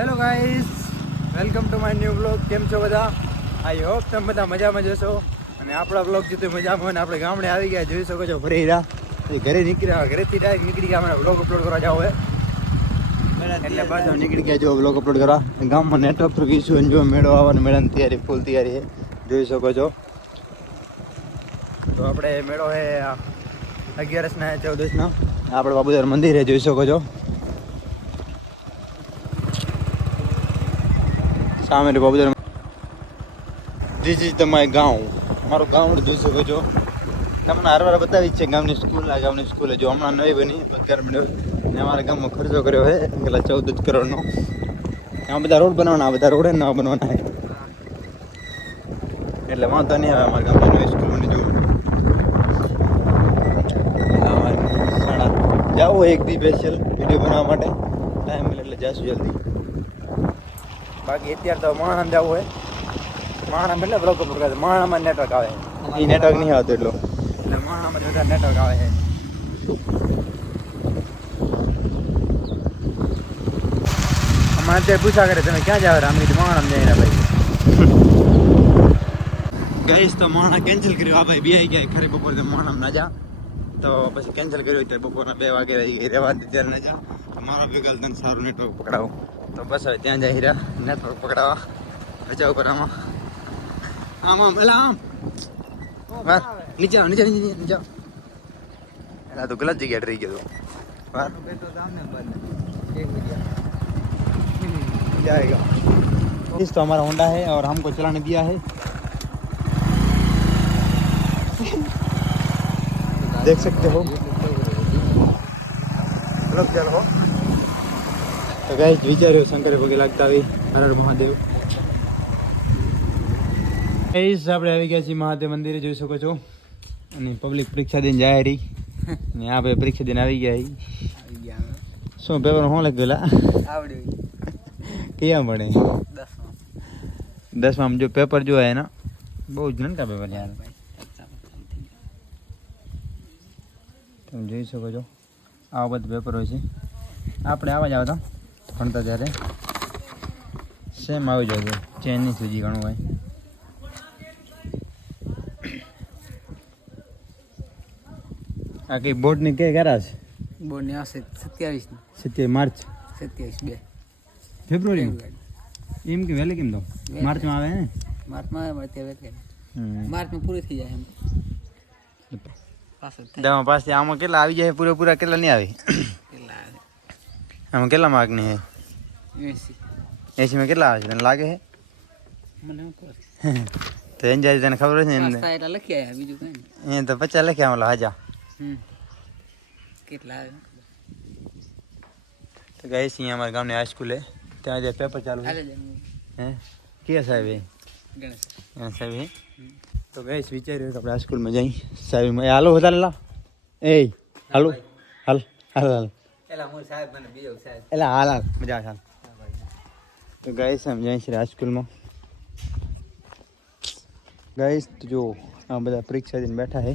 Hello guys, welcome to my new blog. કેમ છો બધા? આઈ હોપ તમે બધા મજામાં જશો. અને આપણા બ્લોગ જોતો મજામાં હોય ને આપણે ગામડે આવી ગયા, જોઈ શકો છો. ફરેરા ઘરે નીકળ્યા, ઘરેથી ડાયરેક્ટ નીકળી ગયા. આપણે બ્લોગ અપલોડ કરવા જાવ હોય એટલે પાછા નીકળી ગયા જો બ્લોગ અપલોડ કરવા. ગામમાં નેટવર્ક થોડું ઇસ્યુ અને જો મેળો આવવાની મેળાની તૈયારી ફૂલ તૈયારી છે, જોઈ શકો છો. તો આપણે મેળો છે 11 14 આપણે બાબુદાર મંદિર છે, જોઈ શકો છો. સામે બાબુદાર. ધીસ ઇઝ ધ માય ગામ, મારું ગામ જોઈ શકો છો. તમને હારવાર બતાવી છે ગામની સ્કૂલ. આ ગામની સ્કૂલ જો હમણાં નવી બની 11 મિનિટ ને અમારા ગામમાં ખર્ચો કર્યો છે પેલા 14 કરોડનો. આ બધા રોડ બનાવવાના, આ બધા રોડ નવા બનવાના છે એટલે વાંધો નહીં આવે. અમારા ગામની નવી સ્કૂલ બની જો જાઓ એક દી સ્પેશિયલ વિડીયો બનાવવા માટે ટાઈમ મળે એટલે જાશું જલ્દી. બાકી અત્યારે તો માણસ જવું હોય, માણસ એટલે બ્લોક ઉપર કરે. માણામાં નેટવર્ક આવે, એ નેટવર્ક નહીં આવતું એટલું, એટલે માણામાં વધારે નેટવર્ક આવે છે. અમારે અત્યારે પૂછા કરે તમે ક્યાં જાવ? અમે કીધું માણસ જઈને ભાઈ. ગઈશ તો માણા કેન્સલ કર્યું. આ ભાઈ બે ગયા ખરે બપોર માણસ ના જા, તો પછી કેન્સલ કર્યું. તો બપોરના 2 વાગે રહી ગઈ રહેવા ત્યારે ના જા. મારો ભેગા તને સારું નેટવર્ક પકડાવો તો બસ હવે ત્યાં જઈ રહ્યા નેટવર્ક પકડાવવા. બચાવ પર આમ એટલે આમ નીચે નીચે નીચે નીચે. એટલે તો ગલત જગ્યા રહી ગયો जाएगा. इस तो हमारा होंडा है और हमको चलाने दिया है. देख सकते हो लोग चलो. तो गाइस विचार्યું શંકર ભોગે લાગતા આવી. હર હર મહાદેવ. ગાઈસ આપણે આવી ગયા છીએ મહાદેવ મંદિરે, જોઈ શકો છો. અને પબ્લિક પરીક્ષા દઈને જાય રહી ને આ ભાઈ પરીક્ષા દઈને આવી ગયા. શું પેપર શું લખેલા આવડ્યું? ક્યાં ભણે? 10માં જો પેપર જો है ना, બહુ જ નનકા પેપર યાર. તમે જોઈ શકો છો આવા બધા પેપર હોય છે. આપણે આવા જ આવતા ભણતા ત્યારે સેમ આવી જાય, ચેન નહીં સૂજી ઘણું હોય. આ કઈ બોર્ડની કે કરાશ? બોર્ડની આવશે 27 માર્ચ 27 ફેબ્રુઆરી એમ કે વહેલે કેમ તો માર્ચમાં આવે ને? માર્ચમાં આવે અત્યારે માર્ચમાં પૂરી થઈ જાય એમ. દવા પાછી આમાં કેટલા આવી જાય? પૂરેપૂરા કેટલા નહીં આવે? આમાં કેટલા માર્કની છે? 80 માં કેટલા આવે છે તને લાગે છે? મને તો એન્જોય તને ખબર છે ને? એટલા લખી આવ્યા, બીજું કઈ નહીં. એ તો 50 લખ્યા ઓલા હાજા. કેટલા આવે? તો ગાઈસ અહીંયા અમારા ગામની હાઈસ્કૂલ છે, ત્યાં જે પેપર ચાલુ છે. હે કે સાહેબ એ ગણેશ સાહેબ હે. તો ગાઈસ વિચાર્યું કે આપણે હાઈસ્કૂલમાં જઈ સાહેબ હાલો વધારે લા એ હાલો હાલ હાલ હાલ એલા હું સાહેબ મને બીજો સાહેબ એલા હાલ હાલ મજા હાલ. તો ગાઈસ અમે જઈ છીએ હાઈસ્કૂલમાં. ગાઈસ જો આ બધા પરીક્ષા દઈને બેઠા છે.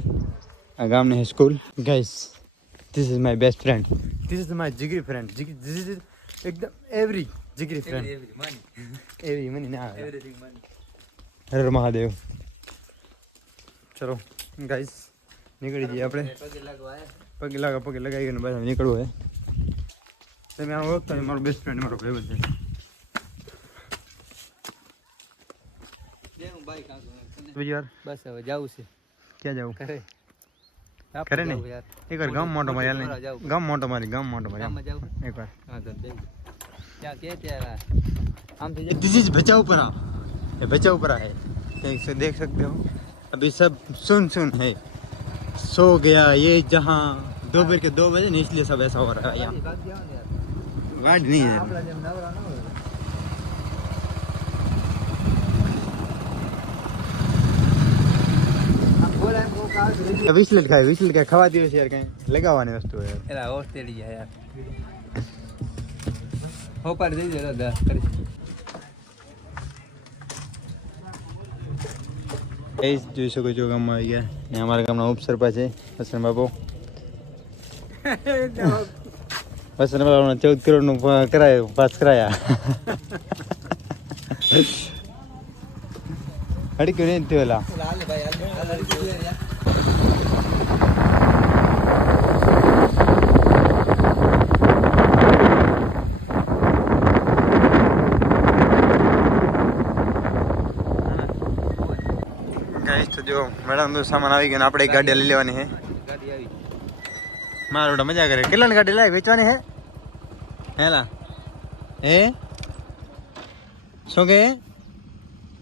આ ગામની સ્કૂલ. Guys this is my best friend, this is my જીગરી ફ્રેન્ડ. ધીસ ઇઝ એકદમ એવરી જીગરી ફ્રેન્ડ. એવરી મની ના આવે. હર હર મહાદેવ. ચલો ગાઈસ નીકળી જઈએ આપણે. પગે લગાવી ગયો બસ નીકળવું હે. તમે આમ ઓળખતા હોય, મારો બેસ્ટ ફ્રેન્ડ મારો ભાઈબંધ છે. બીજી વાર બસ હવે જવું છે. ક્યાં જવું? ઘરે કરે ને એકવાર ગામ મોટો મારી હાલ ને. ગામ મોટો મારી એકવાર. क्या कहते हैं हम तो दिस इज बचाऊपरा, ये बचाऊपरा है, देख सकते हो. अभी सब सुन है. सो गया ये जहाँ दोपहर के 2 बजे ने, इसलिए सब ऐसा हो रहा है यहाँ. गाड़ी नहीं है. વિસલેટ ખાય, વિસલેટ ખાય ખાવા દિવસ યાર કઈ લગાવવાની વસ્તુ યાર. એલા ઓસ્ટ્રેલિયા યાર હોપાર દઈ દે દાદા કરી. જોઈ શકો છો ગામમાં આવી ગયા ને અમારા ગામના ઉપસરપંચ છે હસન બાબુ. વસંત વાળાને 14 કરોડનું કરાયું પાસ કરાયા હડી ક્यों नहीं થયેલા ગાઈસ તો જો મેડમ નો સામાન આવી ગયો ને આપણે એક ગાડી લઈ લેવાની છે ગાડી આવી મારો મજા કરે કેટલાની ગાડી લાવી વેચવાની હે હેલા હે શું કે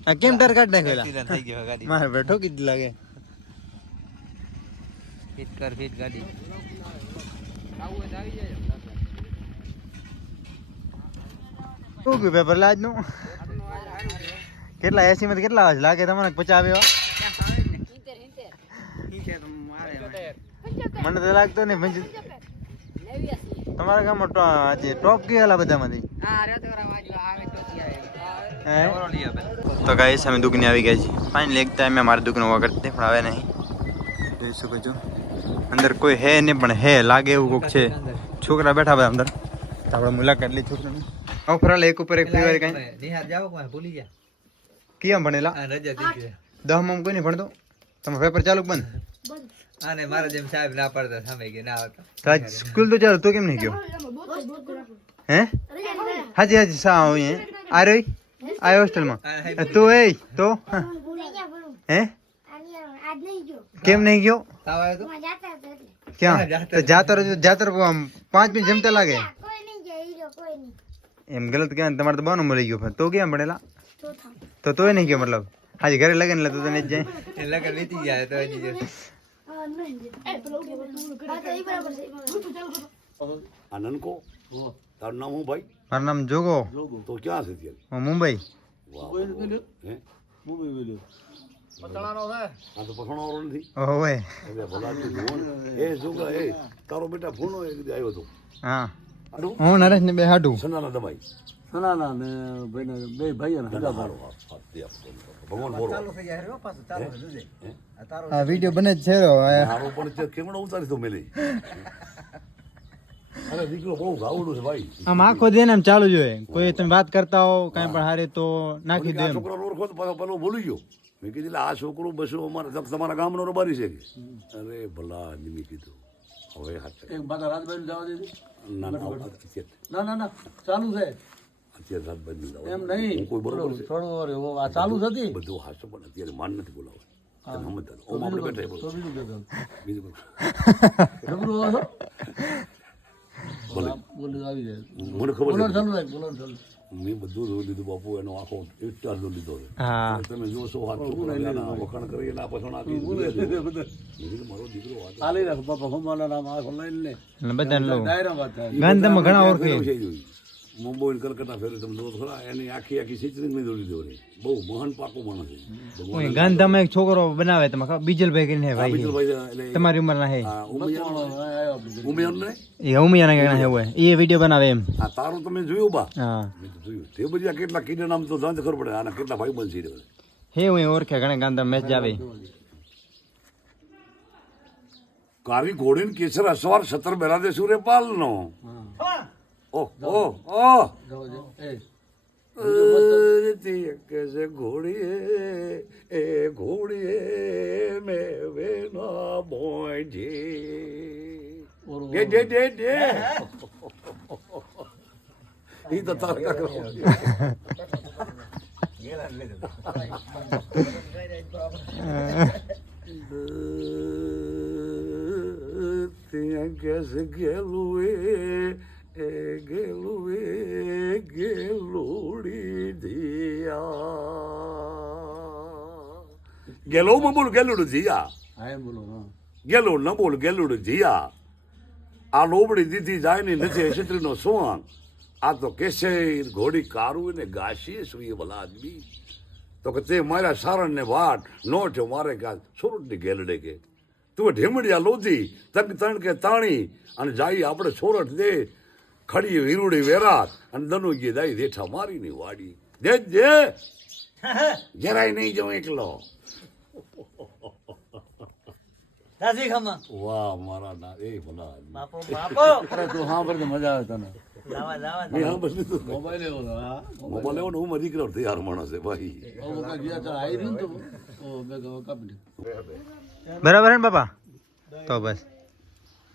આ કેમ ટાર કાઢ નાખેલા થઈ ગયો ગાડી મારે બેઠો કીધું લાગે ફિટ ગાડી આવું જ આવી જાય શું ગયું પેપર લાજનું કેટલા 80 માંથી કેટલા આવે છે લાગે તમને 50 આવે એવા મને તો લાગતો નહીં પણ તમારા ગામમાં ટોપ કયેલા બધામાંથી તો ગાઈસ અમે દુકાને આવી ગયા છીએ ફાઇનલી એક ટાઈમે મારી દુકાન હોવા કરતી પણ આવે નહીં જોઈ શકો છો અંદર કોઈ હે નહીં પણ હે લાગે એવું કોઈક છે છોકરા બેઠા બધા અંદર તો આપણે મુલાકાત લઈ છોકરાની આવું ફરાલે એક ઉપર એક ફ્રી વાર કઈ નિહાર જાવ કોઈ ભૂલી ગયા કેમ ભણેલા આ રજા થઈ ગઈ 10 માં કોઈ નહીં ભણતો તમે પેપર ચાલુ બંધ આને મારા જેમ સાહેબ ના પડતા સામે કે ના આવતા તો આજ સ્કૂલ તો ચાલુ તો કેમ નહીં ગયો હે હાજી હાજી સા અહીંયા આ રહી આ હોસ્ટેલમાં તો એ તો હે કેમ નહીં ગયો તાવ આવ્યો તો ક્યાં તો જાતર 5 મિનિટ જમતા લાગે એમ ગલત કહેવાય તમારે તો બાનું મળી ગયો તો કેમ ભણેલા તો તોય નહીં ગયો મતલબ હાજી ઘરે લગન લે તો તને જ જાય એ લગન વીતી જાય તો એની જે आनंद को तार नाम हूँ भाई મારું નામ જોગો तो क्या से तेरे હું મુંબઈ हैं मुंबई हाँ तो पकड़ना और नहीं ઓવે अरे भला तू फोन ए जोगा ए तारो बेटा फोन आयो तो હા अरे હું નરેશ ને બે હાડું सुना ना दबाई સનાના ને ભાઈ ને दादा मारो भगवान बोलो ચાલુ થઈ જાય રે પાછું ચાલુ થઈ જશે આ તારો આ વિડિયો બને જ છે રો मारो पण ते केमणो उतारी तो मेले अरे દીકરો બહુ ગાવડું છે ભાઈ આમ આખો દે ને આમ ચાલુ જોઈએ કોઈ તમે વાત કરતા હો કાંઈ પણ હારે તો નાખી દે આ એમ છોકરો ઓળખો તો પેલો બોલી ગયો મેં કીધું આ છોકરો બસો અમારા તમારા ગામનો રબારી છે કે અરે ભલા મેં કીધું હવે હાથ એક બાકા રાજભાઈ જવા દીધી ના ના ના ચાલુ છે અત્યારે રાત બાજુ જાવ એમ નહીં હું કોઈ બરોબર છે થોડું આ ચાલુ થતી બધું હાસો પણ અત્યારે માન નથી બોલાવે સમજતા ઓમ આપણે બેઠા બોલો બીજું ડબલું આવો બોલે બોલી આવી જાય મને ખબર બોલર છે ચાલુ રાખ બોલર ચાલુ મેં બધું જોઈ લીધું બાપુ એનો આખો ઇફતાર જો લીધો છે હા તમે જોશો હાથ છોકરા વખાણ કરી એના પછી નાખી મારો દીકરો વાત ચાલી રાખ બાપા હમાના નામ આખો લઈને લે એટલે બધાને લો ડાયરા વાત થાય ગાંધીમાં ઘણા ઓળખે મુંબઈ કલકત્તા ફેરે તમે જો ખરા એની આખી સિચરિંગ નહીં દોડી દો બહુ મહાન પાકો માણસ છે ઓય ગાંધીમાં એક છોકરો બનાવે તમે ખબર બીજલભાઈ કરીને હે ભાઈ બીજલભાઈ તમારી ઉંમરના હે ઉમિયાન ને એ ઉમિયાના કાંઈ હે હોય એ વિડિયો બનાવે એમ આ તારું તમે જોયું બા હા મેં તો જોયું તે બધી કેટલા કીડા નામ તો જાણ ખબર પડે આના કેટલા ભાઈ બંધ છે હે હું ઓળખે ઘણા ગાંધા મેચ જાવે કાવી ઘોડીને કેસર અસવાર 17 બેરા દે સૂર્યપાલ નો ઓહ ઓહ ઓહ कैसे घोड़िए ए घोड़िए में वे ना बोझे दे ये तो तार का करो कैसे गेलुए गेलोड़ी दिया गेलो में बोल गेलोड़ दिया હા એમ બોલો હા गेलो न बोल गेलोड़ दिया આ લોબડી દીધી જાય ને નથી ક્ષત્રિયનો સોંગ આ તો કેસે ઘોડી કારું ને ગાશી સુઈ ભલા આદમી તો કે તે મારા સારણ ને વાટ નો થયો મારે કા સુરત ની ગેલડે કે તું ઢીમડિયા લોધી તક તણ કે તાણી અને જાય આપણે સોરઠ દે ખડી વીરુડી વેરાત અને દનુજી દાઈ દેઠા મારીની વાડી દે દે જરાય નહીં જવું એકલો રાજી ખમા વાહ મારા ના એ ભલા આદમી. બાપો બાપો અરે તું હા પર મજા આવે તને લાવા લાવા એ હા બસ લીધું. મોબાઈલ એવો હા મોબાઈલ લેવો ને હું મારી દીકરો તૈયાર માણસ છે ભાઈ. ઓ કા ગયા તા આવી રહ્યું તો ઓ બે કાપી બરાબર હે ને બાપા તો બસ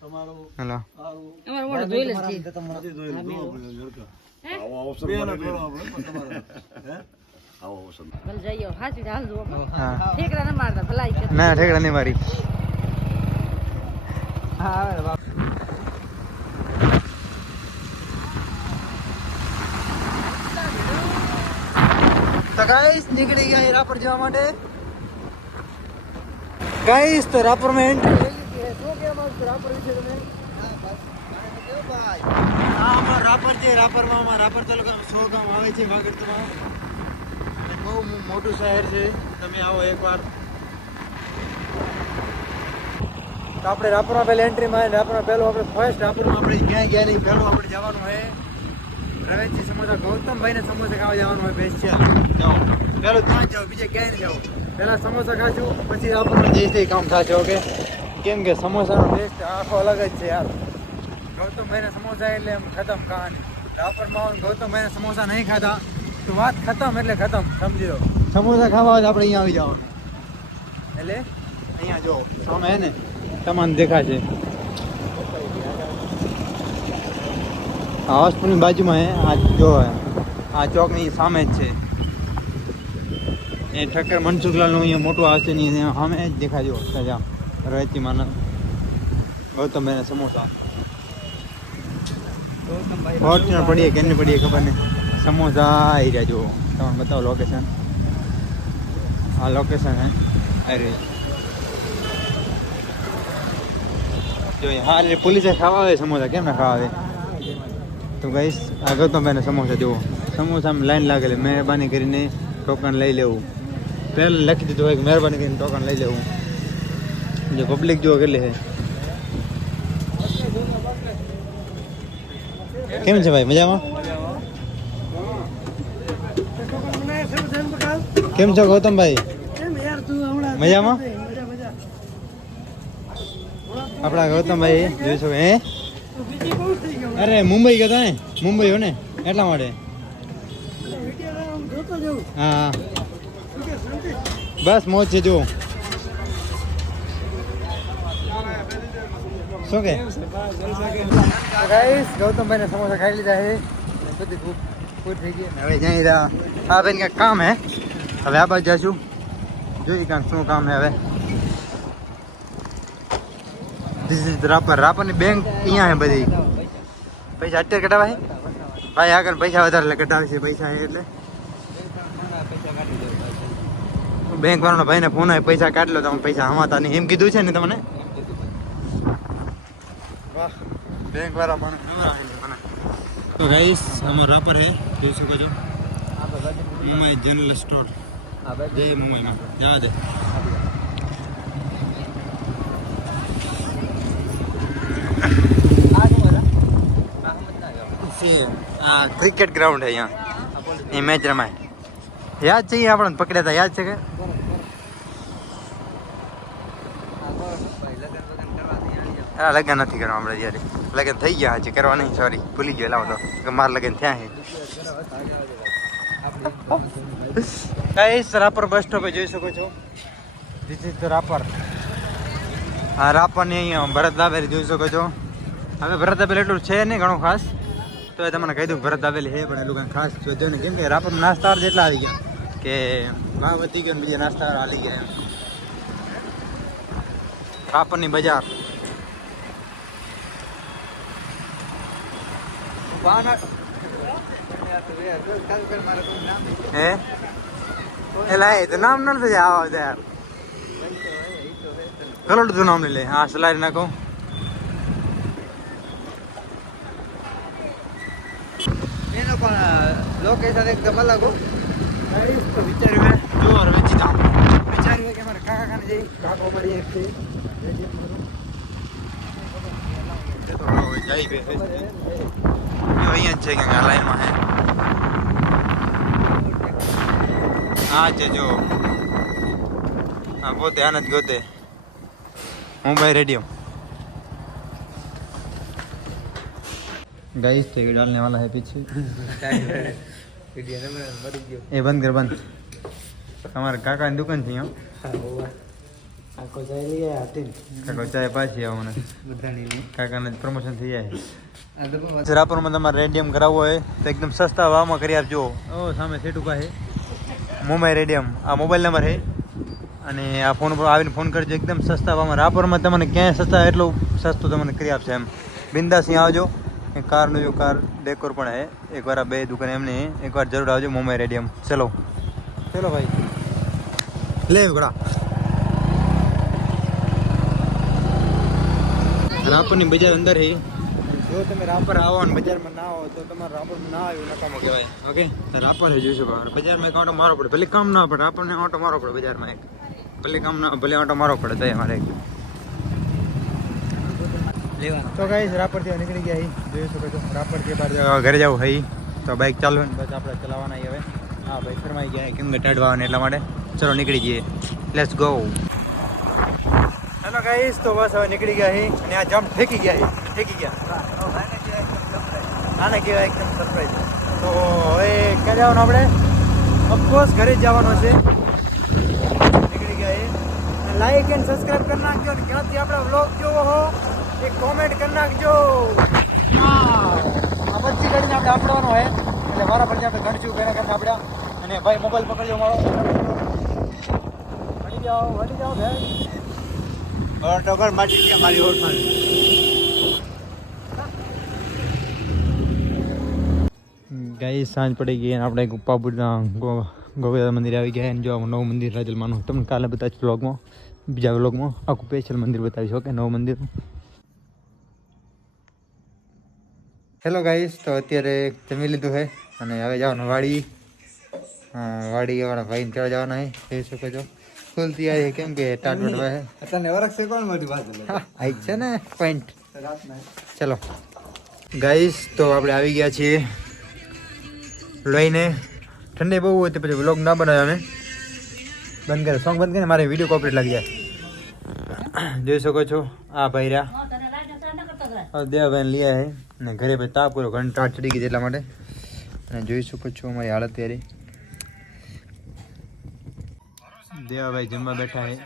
તમારો હેલો અમારે મોઢું જોઈ લે છે આવો અવસર બે મળે ના ને. કરો આપણે તમારે હે આવો અવસર ભલે જઈએ હાચી હાલ દો હા ઠેકડા ન મારતા ભલાઈ કે ના ઠેકડા નહીં મારી તો ગાઈસ નીકળી ગયા રાપર જવા માટે ગાઈસ તો રાપર માં એન્ટ્રી લઈ લીધી છે શું કેમ આવશે રાપર વિશે તમે હા અમાર રાપર છે રાપરમાં અમાર રાપર તાલુકામાં 100 ગામ આવે છે વાગડમાં અને બહુ મોટું શહેર છે તમે આવો એકવાર તો આપણે રાપરમાં પહેલા એન્ટ્રી માં રાપરમાં પહેલું આપણે ફર્સ્ટ રાપરમાં આપણે ક્યાંય ગયા નહીં પહેલું આપણે જવાનું હોય રવેચી સમોસા ગૌતમભાઈ ને સમોસા ખાવા જવાનું હોય બેસ્ટ જાઓ પહેલું ત્યાં જાઓ બીજે ક્યાંય નહીં જાઓ પહેલા સમોસા ખાશું પછી રાપરમાં જે કામ થશે ઓકે કેમ કે સમોસાનો ટેસ્ટ આખો અલગ જ છે યાર ગૌતમભાઈ ના સમોસા એટલે એમ ખતમ કહાની રાપરમાં ગૌતમભાઈ ના સમોસા નહીં ખાધા તો વાત ખતમ એટલે ખતમ સમજી લો સમોસા ખાવા હોય તો આપણે અહીંયા આવી જવાનું એટલે અહીંયા જો સામે હે ને તમને દેખાશે હોસ્પિટલની બાજુમાં હે આ જો આ ચોકની સામે જ છે એ ઠક્કર મનસુખલાલનું અહીંયા મોટું આવશે નહીં સામે જ દેખાજો ત્યાં રવેચીમાં ગૌતમભાઈના સમોસા ફોર્ચ્યુનર પડીએ કે નહીં પડીએ ખબર નહીં સમોસા આવી રહ્યા જુઓ તમને બતાવો લોકેશન આ લોકેશન હે આવી રહી જો હા એટલે પોલીસે ખાવા આવે સમોસા કેમ ના ખાવા આવે તો ગઈશ આ ગૌતમભાઈને સમોસા જુઓ સમોસામાં લાઈન લાગેલી મહેરબાની કરીને ટોકન લઈ લેવું પહેલાં લખી દીધું હોય કે મહેરબાની કરીને ટોકન લઈ લેવું જો પબ્લિક જુઓ કેટલી છે કેમ છે ભાઈ મજામાં કેમ છો ગૌતમભાઈ મજામાં આપણા ગૌતમભાઈ જોઈ શકો હે અરે મુંબઈ ગયા તા ને મુંબઈ હો ને એટલા માટે હા બસ મોજ છે જો શું કે ગાઈસ ગૌતમભાઈને સમોસા ખાઈ લીધા છે બધી ભૂખ પૂરી થઈ ગઈ હવે જઈ રહ્યા આ બેન કંઈક કામ હે હવે આ બાજુ જઈશું જોઈ કાંક શું કામ હે હવે ધીસ ઇઝ રાપરની બેંક અહીંયા હે બધી પૈસા અત્યારે કઢાવા હે ભાઈ આગળ પૈસા વધારે એટલે કઢાવે છે પૈસા એટલે બેંક વાળાનો ભાઈને ફોન આવે પૈસા કાઢ લો તમે પૈસા હમાતા નહીં એમ કીધું છે ને તમને વાહ બેંક વાળા મને તો ગાઈસ અમારો રાપર હે જોઈ શકો છો મુંબઈ જનરલ સ્ટોર જય મુંબઈમાં જવા દે આ ક્રિકેટ ગ્રાઉન્ડ હે અહીંયા એ મેચ રમાય યાદ છે આપણને પકડ્યા હતા યાદ છે કે હા લગ્ન નથી કરવા આપણે જ્યારે લગ્ન થઈ ગયા હજી કરવા નહીં સોરી ભૂલી ગયો લાવો તો કે મારા લગ્ન થયા છે કઈ રાપર બસ સ્ટોપે જોઈ શકો છો ધીસ ઇઝ ધ રાપર હા રાપરની અહીંયા ભરત દાબેલી જોઈ શકો છો હવે ભરત દાબેલી એટલું છે નહીં ઘણું ખાસ તો એ તમને કહી દઉં ભરત દાબેલી છે પણ એટલું કંઈ ખાસ જોજો ને કેમ કે રાપરમાં નાસ્તા જેટલા આવી ગયા કે ભાવ વધી ગયો ને બીજા નાસ્તા હાલી ગયા એમ રાપરની બજાર હે એલા એ તો નામ નથી આવા યાર ચલો તું નામ લઈ લે હા સલારી નાખો એનો પણ લોકેશન એકદમ અલગ હો તો વિચાર્યું જો રવેચી જામ વિચાર્યું કે મારે કાકા કાને જઈ કાકો મારી એક છે તો જઈ બે અહીંયા જ છે કે આ લાઈનમાં હે હા છે જો હા પોતે આનંદ ગોતે मुंबई रेडियम गाइस तो ये डालने वाला है पीछे ये बंद कर बंद हमारे काका की दुकान थी काका चाय पाછી આવવાના કાકાને પ્રમોશન થઈ જાય રાપરમાં તમારે રેડિયમ કરાવવો હોય તો એકદમ સસ્તા ભાવમાં કરી આપજો ઓ સામે સેટ ઉભા છે મુંબઈ રેડિયમ આ મોબાઈલ નંબર છે અને આ ફોન પર આવીને ફોન કરજો એકદમ સસ્તા ભાવમાં રાપરમાં તમને ક્યાંય સસ્તા એટલું સસ્તું તમને કરી આપશે એમ બિંદાસ અહીં આવજો कारનું જો કાર ડેકોર પણ है एक बार બે દુકાન એમને એક વાર જરૂર આવજો મુંબઈ રેડિયમ ચલો ચલો ભાઈ લે ઘોડા રાપરની બજાર અંદર છે જો તમે રાપર આવો અને બજારમાં ના આવો તો તમારે રાપરમાં ના આવ્યું નકામો કહેવાય ઓકે તો રાપર જોઈશું બજારમાં એક આંટો મારવો પડે ભલે કામ ના પડે રાપરને આંટો મારવો પડે બજારમાં એક ભલે કામ ના ભલે આંટો મારવો પડે તો અમારે એક તો ગાઈસ રાપરથી નીકળી ગયા જોઈ શકો છો રાપરથી બહાર ઘરે જવું હઈ તો બાઇક ચાલુ ને બસ આપણે ચલાવવાના હવે હા ભાઈ શરમાઈ ગયા કેમ કે ટાઢવાને એટલા માટે ચલો નીકળી જઈએ લેટ્સ ગો હેલો ગાઈસ તો બસ હવે નીકળી ગયા હી અને આ જમ્પ ફેંકી ગયા આને કહેવાય એકદમ સરપ્રાઈઝ તો હવે ક્યાં જવાનું આપણે ઓફકોર્સ ઘરે જ જવાનો છે નીકળી ગયા હી લાઈક એન્ડ સબસ્ક્રાઈબ કરી નાખજો અને ક્યાંથી આપણા વ્લોગ જોવો હો एक कमेंट कर नाखजो आ बच्ची गाड़ी આપણે આપડવાનો હે એટલે મારા પર આપણે ગણશું કેના કરતા આપડા અને ભાઈ મોબાઈલ પકડજો મારો વળી જાઓ ભાઈ ઓર ટોકર માટી કે મારી ઓર માં ગાઈસ સાંજ પડી ગઈ અને આપણે ગુપ્પાપુરના ગોવિંદ મંદિર આવી ગયા અને જો નવું મંદિર રાજલમાનું તમને કાલે બતાવીશ વ્લોગમાં બીજા વ્લોગમાં આખું સ્પેશિયલ મંદિર બતાવીશ ઓકે નવું મંદિર હેલો ગાઈસ તો અત્યારે જમી લીધું છે અને હવે જવાનું વાડી વાળા ભાઈને ત્યાં જવાના છે જોઈ શકો છો ફૂલ તૈયારી છે કેમ કે ટાટવટ હોય અત્યારે વરખ છે કોણ બધી વાત આઈ છે ને પોઈન્ટ ચલો ગાઈસ તો આપણે આવી ગયા છીએ લઈને ઠંડી બહુ હોય તો પછી વ્લોગ ના બનાવ્યો અમે બંધ કરે સોંગ બંધ કરીને મારે વિડીયો કોપરેટ લાગી જાય જોઈ શકો છો આ ભાઈ રહ્યા દેવાભાઈ લઈ આવ્યા છે અને ઘરે પછી તાપ પૂરો ઘણ ટાટ ચડી ગઈ એટલા માટે અને જોઈ શકો છો અમારી હાલત ત્યારે દેવાભાઈ જમવા બેઠા છે